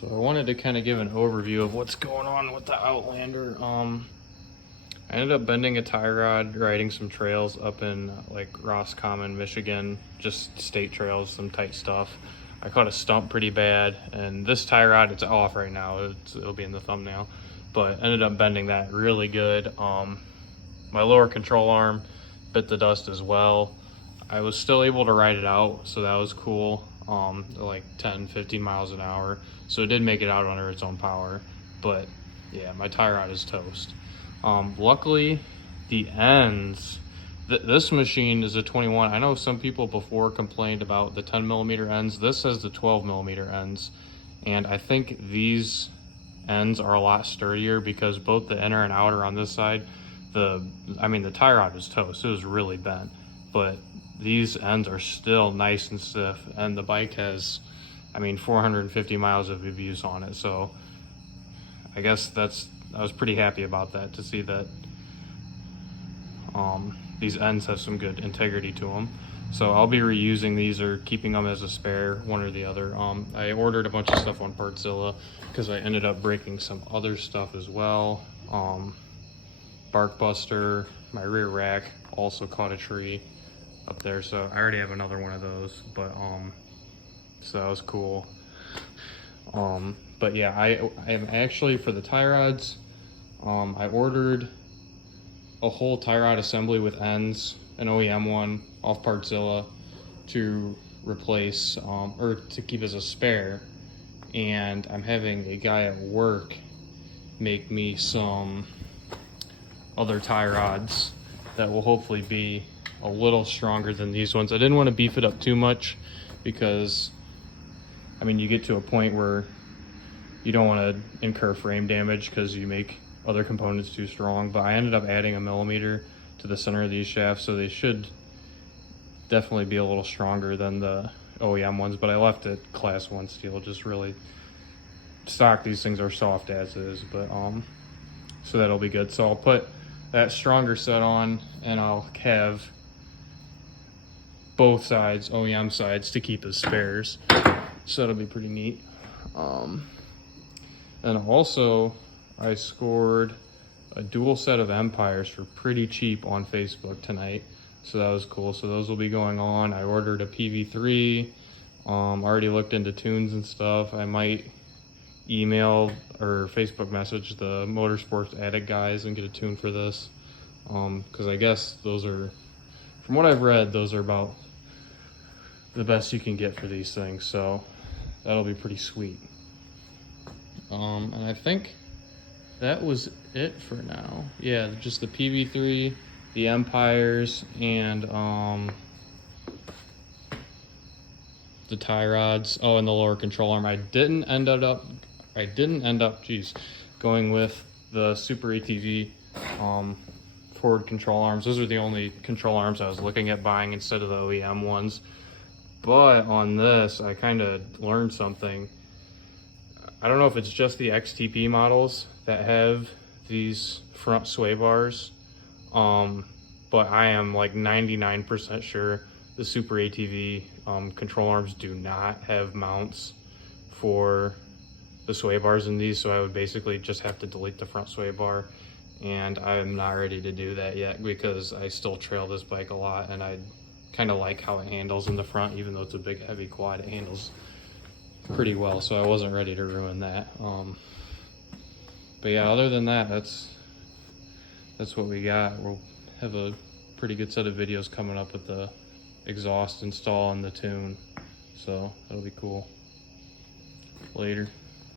So I wanted to kind of give an overview of what's going on with the Outlander. I ended up bending a tie rod, riding some trails up in like Roscommon, Michigan, just state trails, some tight stuff. I caught a stump pretty bad, and this tie rod, it's off right now. It'll be in the thumbnail, but ended up bending that really good. My lower control arm bit the dust as well. I was still able to ride it out, so that was cool. Like 10-15 miles an hour, so it did make it out under its own power. But yeah, my tie rod is toast. Luckily the ends, this machine is a 21. I know some people before complained about the 10mm ends. This has the 12mm ends, and I think these ends are a lot sturdier because both the inner and outer on this side, the tie rod was toast. It was really bent, but these ends are still nice and stiff, and the bike has 450 miles of use on it. So I guess I was pretty happy about that, to see that these ends have some good integrity to them. So I'll be reusing these or keeping them as a spare, one or the other. I ordered a bunch of stuff on Partzilla because I ended up breaking some other stuff as well. Bark buster, my rear rack also caught a tree up there, so I already have another one of those, but so that was cool. But yeah, I am actually, for the tie rods, I ordered a whole tie rod assembly with ends, an OEM one off Partzilla, to replace or to keep as a spare, and I'm having a guy at work make me some other tie rods that will hopefully be a little stronger than these ones. I didn't want to beef it up too much because you get to a point where you don't want to incur frame damage because you make other components too strong. But I ended up adding a millimeter to the center of these shafts, so they should definitely be a little stronger than the OEM ones, but I left it class 1 steel, just really stock. These things are soft as is, but so that'll be good. So I'll put that stronger set on, and I'll have both sides, OEM sides, to keep as spares. So that'll be pretty neat. And also I scored a dual set of Empires for pretty cheap on Facebook tonight, so that was cool. So those will be going on. I ordered a PV3, already looked into tunes and stuff. I might email or Facebook message the Motorsports Addict guys and get a tune for this, because I guess those are, from what I've read, those are about the best you can get for these things, so that'll be pretty sweet. And I think that was it for now. Yeah, just the PV3, the Empires, and the tie rods. Oh, and the lower control arm. I didn't end up going with the Super ATV forward control arms. Those are the only control arms I was looking at buying instead of the OEM ones. But on this, I kind of learned something. I don't know if it's just the XTP models that have these front sway bars, but I am like 99% sure the Super ATV control arms do not have mounts for the sway bars in these, so I would basically just have to delete the front sway bar, and I'm not ready to do that yet because I still trail this bike a lot, and I kind of like how it handles in the front. Even though it's a big heavy quad, it handles pretty well, so I wasn't ready to ruin that. But yeah, other than that, that's what we got. We'll have a pretty good set of videos coming up with the exhaust install and the tune, so that'll be cool. Later.